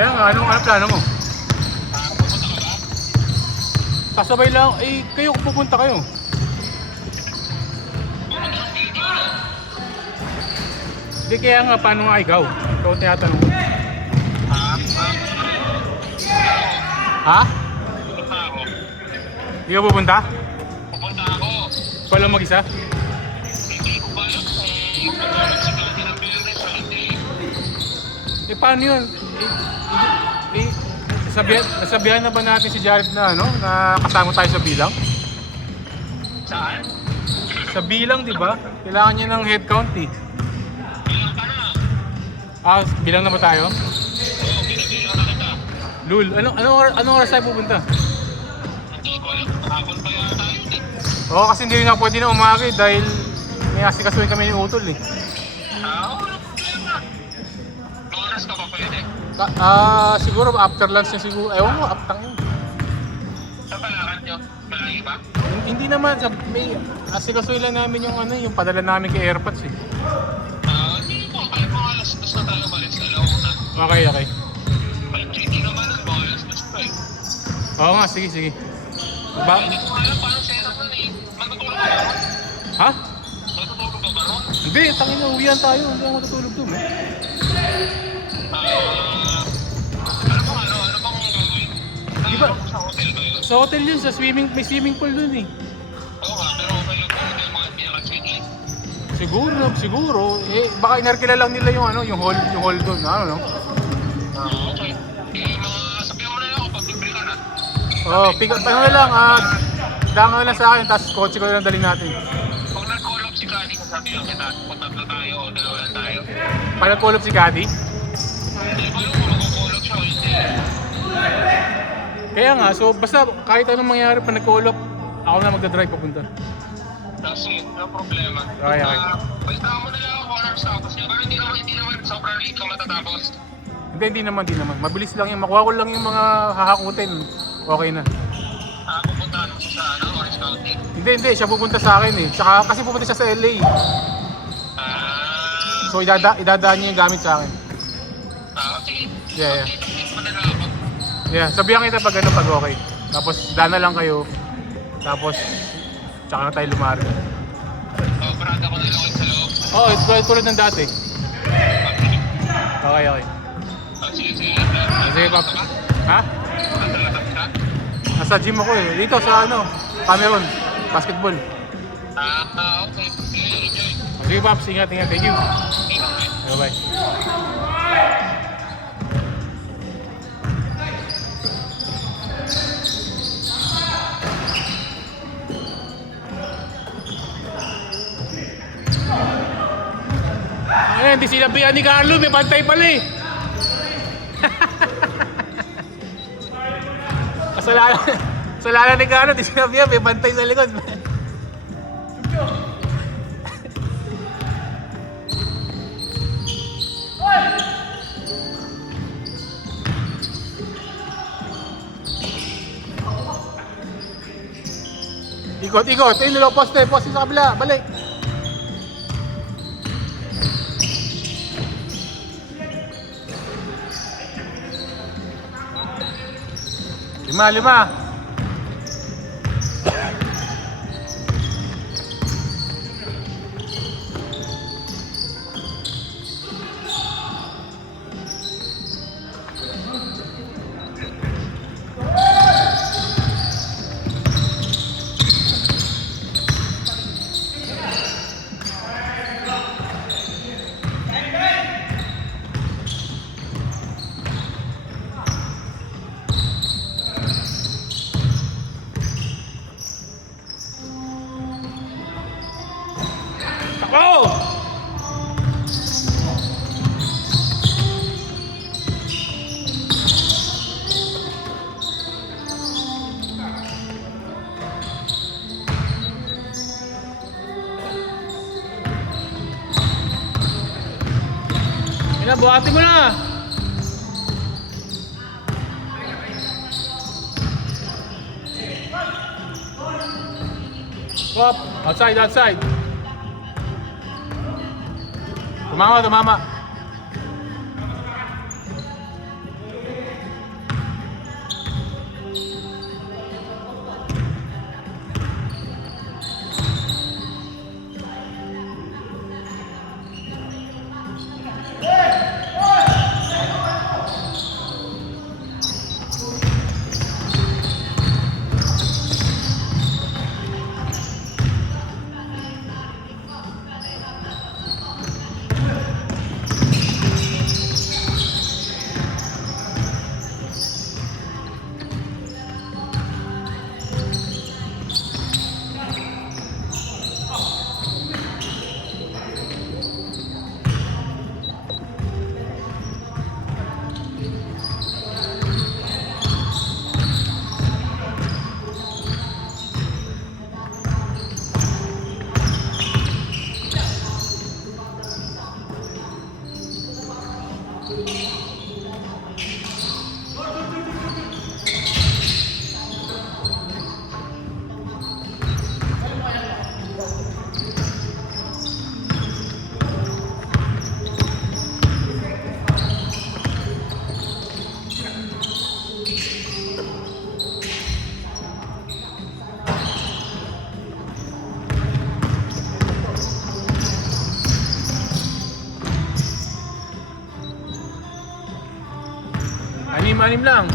Kaya nga, anong plano mo? Pupunta ka ba? Sasabay lang, eh, kayo pupunta kayo. Pupunta ng video na. Hindi, kaya nga, paano nga ikaw? Ikaw tinatanong ko. Ha? Pupunta ako. Hindi ka pupunta? Pupunta ako. Ikaw lang mag-isa? Hindi ko ba alam kung magpapalap si Kati ng Bernes o hindi. Eh, paano yun? Nasabihan na ba natin si Jared na, ano, na kasama tayo sa bilang? Saan? Sa bilang, di ba? Kailangan niya ng head count, eh. Bilang ka na. Bilang na ba tayo? Oo, binabilang na kita. Lul, anong oras tayo pupunta? Hindi ko alam. Hapon pa yata yun eh. Oo, kasi hindi na pwede na umaga eh, dahil may asikasuhin kami ni Utol eh. Walang problema. Oras ka pa pwede. Siguro after lunch na siguro. Ewan mo, aptang yun. Sa palakad nyo, malayo ba? Hindi naman, may asikasuhin lang namin yung ano, yung padala namin kay AirPods eh. Hindi ko. Kahit mga alas dos na tayo malis. Alauna. Okay, okay. Kahit hindi naman nun, mga alas dos pa eh. Oo nga, sige, sige. Hindi ko alam paano setup nun eh. Matutulog ka ba ron? Ha? Matutulog ka ba ron? Hindi, tangin na, uwihan tayo. Hindi ako matutulog doon eh. Ano bang gagawin? Diba? Sa hotel ba yun? Sa hotel yun, may swimming pool doon eh. Oo nga, pero okay lang kung hindi mga pinaka-check-in. Siguro. Eh, baka inarkila lang nila yung ano, yung hall doon. Ano, no? Okay. Eh, sabihan mo na lang ako pag libre ka na. Pick up, ano na lang, dangan na lang sa akin, tapos kotse ko na lang dalhin natin. Kung nag-call up si Kani, sasabihan kita kung tatlo tayo o dalawa lang tayo. Pag nag-call up si Gaddy. Hindi ko alam kung mag-call up siya o hindi. Kaya nga, so basta kahit anong mangyari pag nag-call up, ako na magdadrive papunta. Kasi, no problema. Okay, okay. Basta mo na lang ako kung anong status niya. Pero hindi naman sobrang late ka matatapos. Hindi naman. Mabilis lang yung makuha ko lang yung mga hahakutin. Okay na. Pupuntahan mo siya sa Orange County. Hindi, siya pupunta sa akin eh. Tsaka kasi pupunta siya sa LA. So idadaan niya yung gamit sa akin. Sige. Yeah. Update mo na lang ako. Yeah, sabihan kita pag okay. Tapos daan na lang kayo. Tapos tsaka na tayo lumari. Parada ko na lang ulit sa loob. Tulad ng dati. Okay. Sige. Sige, Pap. Ha? Nasa ka? Nasa gym ako eh. Dito sa Cameron. Basketball. Okay. Enjoy. Sige, Paps. Ingat. Thank you. Bye-bye. Hindi sinabihan ni Carlo. May pantay pala eh. Kasalanan ni Carlo. Di sinabihan. May pantay sa likod. Ikot. Ayun, poste sa kabila. Balik. Lima. Buhati mo na. Stop. Outside. Tumama. Anim lang.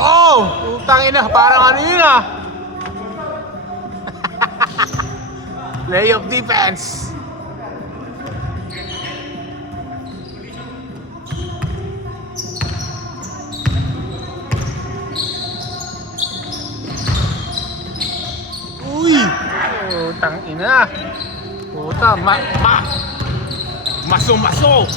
Oh! Utang ina, parang ano yun ah! Play of defense! Uy! Utang ina! Puta, maso-maso!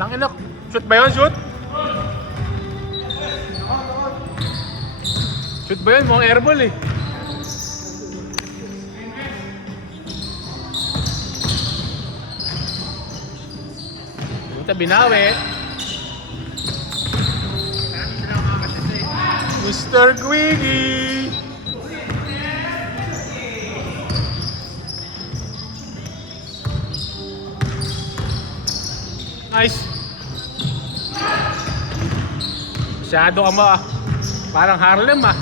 Tangina, shoot ba yun? Shoot? Shoot ba yun? Mukhang airball eh. Puta, binawi. Mr. Gwiggy! Nice! Masyado ka parang Harlem ah.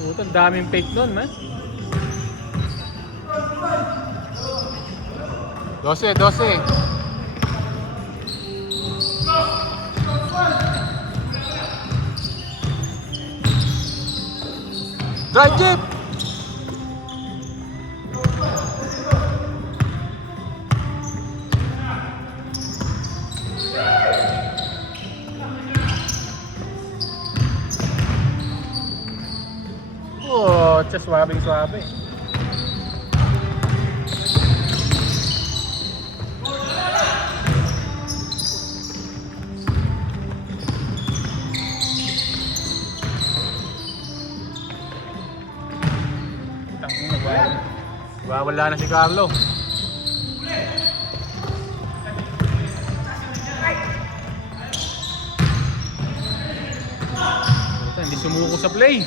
Puta, daming fake nun man. 12. Drive jeep! Oh, just suabe. Wala na si Carlo. Puta, hindi sumuko sa play.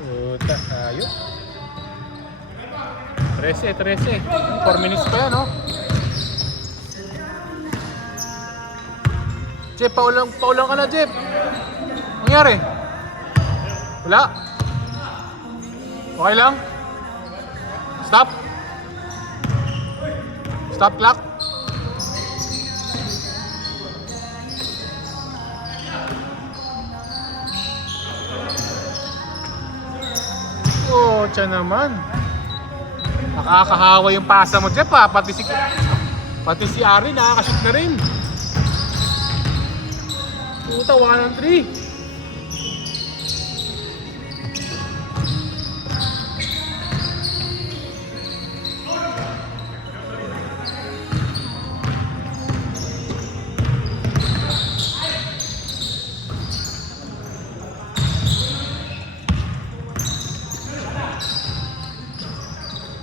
Puta, ayun. 13. 4 minutes pa yan, oh. Jeff, paulang ka na, Jeff. Nangyari? Wala? Okay lang? Stop clock. Pucha naman. Nakakahawa yung pasa mo, Jeff, ha? Pati si Ari nakakashoot na rin. Puta, 1 on 3.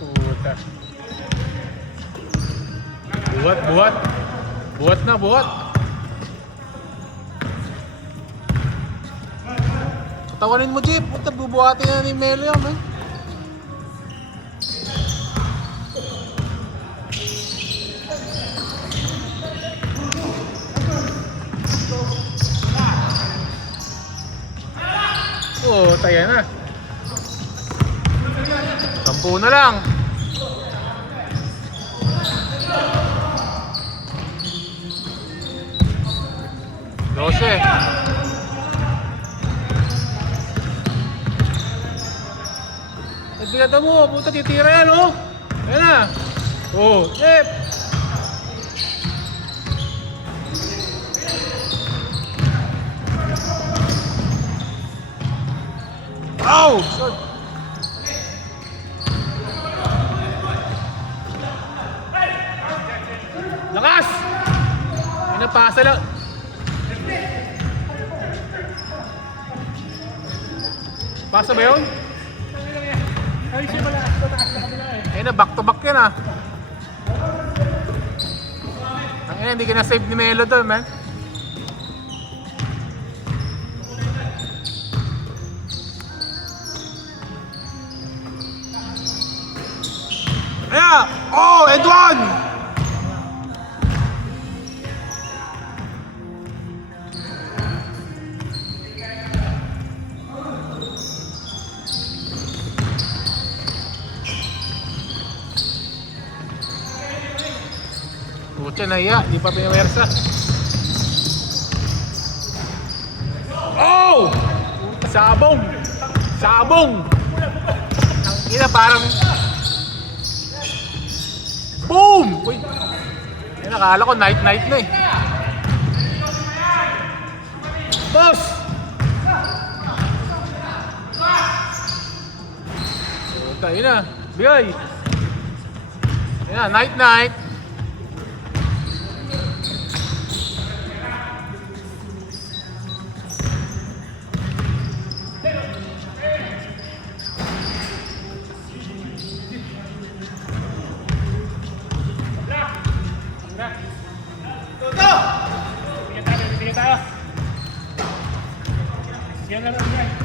Puta. Buhat. Buhat na, buhat. Tawanin mo, Jeep. Puta, bubuhatin na ni Melo yan, eh. Oh, tayo na. 10 na lang. Dose. Nagbilata mo, puta titira yan, oh. Ayan na. Oh, Jeff. Ow! Shot. Lakas! Pinapasa lang. Pasa ba yun? Ay, siya pala. Ayun na, back to back yan, ah. Ayun, hindi ka na-save ni Melo doon, man. Ayan! Oh, Edwan! Pucha, nahiya. Di pa pinawersa. Oh! Sabong! Sabong! Ang ina, parang... Boom! Uy! Ay, nakala ko night-night na, eh. Boss! Puta, yun na. Bigay! Yun na, night-night. Bigyan tayo. Bigyan tayo. Bigyan na lang yan.